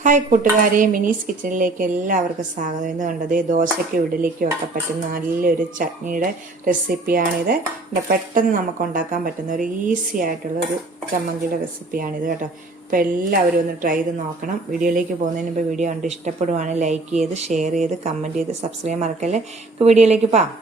Hi കൂട്ടുകാരെ മിനീസ് കിച്ചണിലേക്ക് എല്ലാവർക്കും സ്വാഗതം. എന്ന് കണ്ടത് ദോശയ്ക്കും ഇഡലിക്കും ഒക്കെ പറ്റുന്ന നല്ലൊരു ചട്നിയുടെ റെസിപ്പിയാണിത്. പെട്ടെന്ന് നമുക്ക് ഉണ്ടാക്കാൻ പറ്റുന്ന ഒരു ഈസി ആയിട്ടുള്ള ഒരു ചമ്മന്തിയുടെ റെസിപ്പിയാണിത് കേട്ടോ. അപ്പോൾ എല്ലാവരും ഒന്ന് ട്രൈ ചെയ്ത് നോക്കണം. വീഡിയോയിലേക്ക് പോകുന്നതിന് മുമ്പ് വീഡിയോ കണ്ട് ഇഷ്ടപ്പെടുവാണെങ്കിൽ ലൈക്ക് ചെയ്ത് ഷെയർ ചെയ്ത് കമന്റ് ചെയ്ത് സബ്സ്ക്രൈബ് മറക്കല്ലേ? വീഡിയോയിലേക്ക് പോകാം.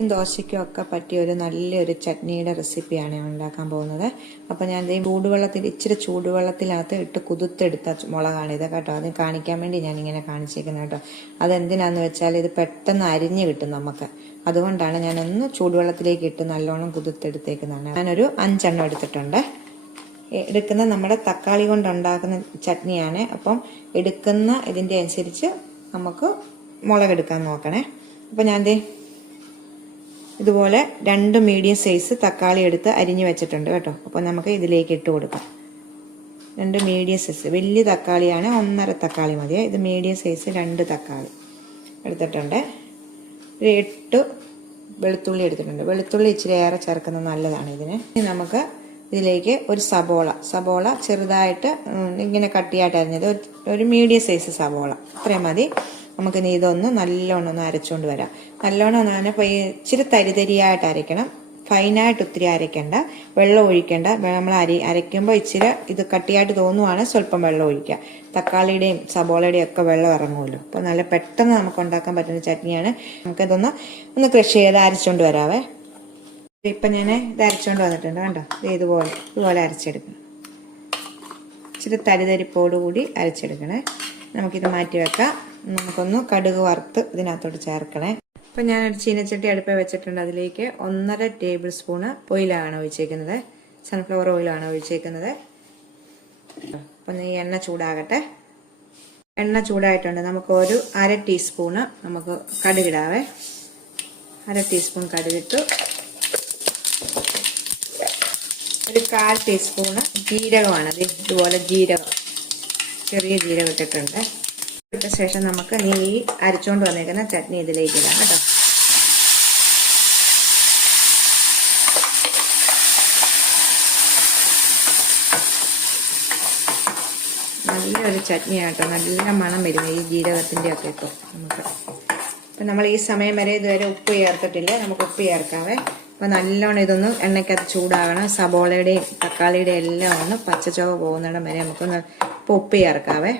ദോശയ്ക്കും ഒക്കെ പറ്റിയ ഒരു നല്ലൊരു ചട്നിയുടെ റെസിപ്പിയാണ് ഞാൻ ഉണ്ടാക്കാൻ പോകുന്നത്. അപ്പോൾ ഞാൻ ദേ ചൂടുവെള്ളത്തിൽ ഇച്ചിരി ചൂടുവെള്ളത്തിനകത്ത് ഇട്ട് കുതിർത്തെടുത്ത മുളകാണിത് കേട്ടോ. അത് കാണിക്കാൻ വേണ്ടി ഞാൻ ഇങ്ങനെ കാണിച്ചേക്കുന്നത് കേട്ടോ. അതെന്തിനാന്ന് വെച്ചാൽ ഇത് പെട്ടെന്ന് അരിഞ്ഞ് കിട്ടും നമുക്ക്. അതുകൊണ്ടാണ് ഞാൻ ഒന്ന് ചൂടുവെള്ളത്തിലേക്ക് ഇട്ട് നല്ലോണം കുതിർത്തെടുത്തേക്കുന്നതാണ്. ഞാനൊരു അഞ്ചെണ്ണം എടുത്തിട്ടുണ്ട്. എടുക്കുന്ന നമ്മുടെ തക്കാളി കൊണ്ടുണ്ടാക്കുന്ന ചട്നിയാണ്. അപ്പം എടുക്കുന്ന ഇതിന്റെ അനുസരിച്ച് നമുക്ക് മുളകെടുക്കാൻ നോക്കണേ. അപ്പം ഞാൻ ഇതുപോലെ രണ്ട് മീഡിയം സൈസ് തക്കാളി എടുത്ത് അരിഞ്ഞു വെച്ചിട്ടുണ്ട് കേട്ടോ. അപ്പോൾ നമുക്ക് ഇതിലേക്ക് ഇട്ട് കൊടുക്കാം. രണ്ട് മീഡിയം സൈസ് വലിയ തക്കാളിയാണ് ഒന്നര തക്കാളി മതിയെ. ഇത് മീഡിയം സൈസ് രണ്ട് തക്കാളി എടുത്തിട്ടുണ്ട്. ഒരു എട്ട് വെളുത്തുള്ളി എടുത്തിട്ടുണ്ട്. വെളുത്തുള്ളി ഇച്ചിരി ഏറെ ചേർക്കുന്നത് നല്ലതാണ് ഇതിന്. ഇനി നമുക്ക് ഇതിലേക്ക് ഒരു സബോള. സബോള ചെറുതായിട്ട് ഇങ്ങനെ കട്ടിയായിട്ട് അരിഞ്ഞത്. ഒരു- മീഡിയം സൈസ് സബോള. അത്രയും മതി. നമുക്ക് ഇനി ഇതൊന്ന് നല്ലോണം ഒന്ന് അരച്ചുകൊണ്ട് വരാം. നല്ലോണം ഒന്ന് അങ്ങനെ ഇച്ചിരി തരിതരിയായിട്ട് അരയ്ക്കണം. ഫൈനായിട്ട് ഒത്തിരി അരയ്ക്കണ്ട. വെള്ളം ഒഴിക്കണ്ട. നമ്മൾ അരി അരയ്ക്കുമ്പോൾ ഇച്ചിരി ഇത് കട്ടിയായിട്ട് തോന്നുവാണ് സ്വല്പം വെള്ളം ഒഴിക്കുക തക്കാളിയുടെയും സബോളയുടെയും ഒക്കെ വെള്ളം ഇറങ്ങുമല്ലോ. അപ്പോൾ നല്ല പെട്ടെന്ന് നമുക്ക് ഉണ്ടാക്കാൻ പറ്റുന്ന ചട്നിയാണ്. നമുക്കിതൊന്ന് ഒന്ന് കൃഷി ചെയ്ത് അരച്ചുകൊണ്ട് വരാവേ. ഇപ്പം ഞാൻ ഇത് അരച്ചുകൊണ്ട് വന്നിട്ടുണ്ട് കണ്ടോ? ഇത് ഇതുപോലെ ഇതുപോലെ അരച്ചെടുക്കണം. ഇച്ചിരി തരിതരിപ്പോടുകൂടി അരച്ചെടുക്കണേ. നമുക്കിത് മാറ്റി വെക്കാം. നമുക്കൊന്ന് കടുക് വറുത്ത് ഇതിനകത്തോട്ട് ചേർക്കണേ. അപ്പം ഞാനൊരു ചീനച്ചട്ടി അടുപ്പ വെച്ചിട്ടുണ്ട്. അതിലേക്ക് ഒന്നര ടേബിൾ സ്പൂണ് ഓയിലാണ് ഒഴിച്ചേക്കുന്നത്. സൺഫ്ലവർ ഓയിലാണ് ഒഴിച്ചേക്കുന്നത്. അപ്പം ഈ എണ്ണ ചൂടാകട്ടെ. എണ്ണ ചൂടായിട്ടുണ്ട്. നമുക്ക് ഒരു അര ടീസ്പൂണ് നമുക്ക് കടുകിടാവേ അര ടീസ്പൂൺ കടുകിട്ടു ഒരു കാൽ ടീസ്പൂണ് ജീരകമാണ്. ഇത് ഇതുപോലെ ജീരകം. ചെറിയ ജീരകം ഇട്ടിട്ടുണ്ട്. ഇട്ട ശേഷം നമുക്ക് നീ ഈ അരച്ചുകൊണ്ട് വന്നേക്കുന്ന ചട്നി ഇതിലേക്ക് ഇടാം കേട്ടോ. നല്ലൊരു ചട്നി ആട്ടോ നല്ല മണം വരുന്നത് ഈ ജീരകത്തിന്റെ ഒക്കെ ഇപ്പോൾ നമുക്ക്. അപ്പം നമ്മൾ ഈ സമയം വരെ ഇതുവരെ ഉപ്പ് ചേർത്തിട്ടില്ല? നമുക്ക് ഉപ്പ് ചേർക്കാവേ. അപ്പം നല്ലോണം ഇതൊന്ന് എണ്ണയ്ക്കകത്ത് ചൂടാകണം സബോളയുടെയും തക്കാളിയുടെയും എല്ലാം ഒന്ന് പച്ചച്ചോവ പോകുന്നിടം വരെ നമുക്കൊന്ന് ഇപ്പോൾ ഉപ്പ് ചേർക്കാവേ.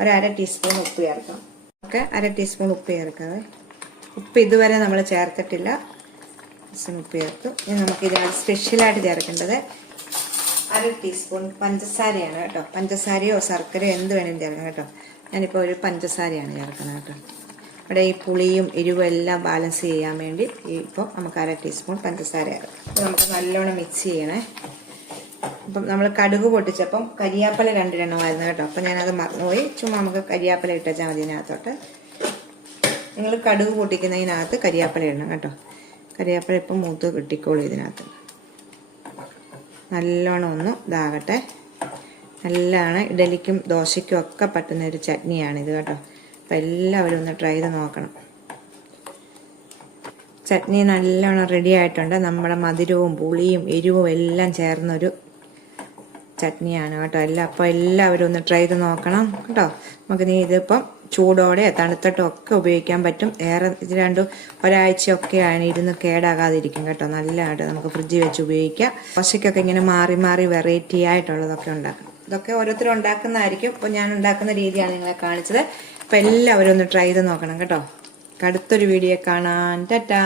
ഒരു അര ടീസ്പൂൺ ഉപ്പ് ചേർക്കാം. ഓക്കെ അര ടീസ്പൂൺ ഉപ്പ് ചേർക്കാവേ ഉപ്പ് ഇതുവരെ നമ്മൾ ചേർത്തിട്ടില്ല. ഉപ്പ് ചേർത്തു. ഇനി നമുക്ക് ഇതിനകത്ത് സ്പെഷ്യലായിട്ട് ചേർക്കേണ്ടത് അര ടീസ്പൂൺ പഞ്ചസാരയാണ് കേട്ടോ. പഞ്ചസാരയോ ശർക്കരയോ എന്ത് വേണേലും ചേർക്കാം കേട്ടോ. ഞാനിപ്പോൾ ഒരു പഞ്ചസാരയാണ് ചേർക്കുന്നത് കേട്ടോ. ഇവിടെ ഈ പുളിയും എരിവും എല്ലാം ബാലൻസ് ചെയ്യാൻ വേണ്ടി ഇപ്പോൾ നമുക്ക് അര ടീസ്പൂൺ പഞ്ചസാര ചേർക്കാം. നമുക്ക് നല്ലോണം മിക്സ് ചെയ്യണേ. അപ്പം നമ്മൾ കടുക് പൊട്ടിച്ചപ്പം കരിയാപ്പല ആയിരുന്നു കേട്ടോ. അപ്പം ഞാനത് മറന്നുപോയി. ചുമ്മാ നമുക്ക് കരിയാപ്പല ഇട്ടാൽ മതി ഇതിനകത്തോട്ട്. നിങ്ങൾ കടുക് പൊട്ടിക്കുന്നതിനകത്ത് കരിയാപ്പല ഇടണം കേട്ടോ. കരിയാപ്പല ഇപ്പം മൂത്ത് കിട്ടിക്കോളൂ ഇതിനകത്ത്. നല്ലോണം ഒന്ന് ഇതാകട്ടെ. നല്ലതാണ്. ഇഡലിക്കും ദോശയ്ക്കും ഒക്കെ പറ്റുന്ന ഒരു ചട്നിയാണിത് കേട്ടോ. അപ്പം എല്ലാവരും ഒന്ന് ട്രൈ ചെയ്ത് നോക്കണം. ചട്നി നല്ലോണം റെഡി ആയിട്ടുണ്ട്. നമ്മുടെ മധുരവും പുളിയും എരിവും എല്ലാം ചേർന്നൊരു ചട്നിയാണ് കേട്ടോ. എല്ലാം അപ്പോൾ എല്ലാവരും ഒന്ന് ട്രൈ ചെയ്ത് നോക്കണം കേട്ടോ. നമുക്ക് നീ ഇതിപ്പം ചൂടോടെ തണുത്തിട്ടും ഒക്കെ ഉപയോഗിക്കാൻ പറ്റും. ഏറെ ഇത് രണ്ടും ഒരാഴ്ചയൊക്കെയാണ് ഇരുന്ന് കേടാകാതിരിക്കും കേട്ടോ. നല്ലതായിട്ട് നമുക്ക് ഫ്രിഡ്ജിൽ വെച്ച് ഉപയോഗിക്കാം. ദോശയ്ക്കൊക്കെ ഇങ്ങനെ മാറി മാറി വെറൈറ്റി ആയിട്ടുള്ളതൊക്കെ ഉണ്ടാക്കാം. ഇതൊക്കെ ഓരോരുത്തരും ഉണ്ടാക്കുന്നതായിരിക്കും. ഇപ്പോൾ ഞാൻ ഉണ്ടാക്കുന്ന രീതിയാണ് നിങ്ങളെ കാണിച്ചത്. അപ്പോൾ എല്ലാവരും ഒന്ന് ട്രൈ ചെയ്ത് നോക്കണം കേട്ടോ. അടുത്തൊരു വീഡിയോ കാണാൻ ടാറ്റാ.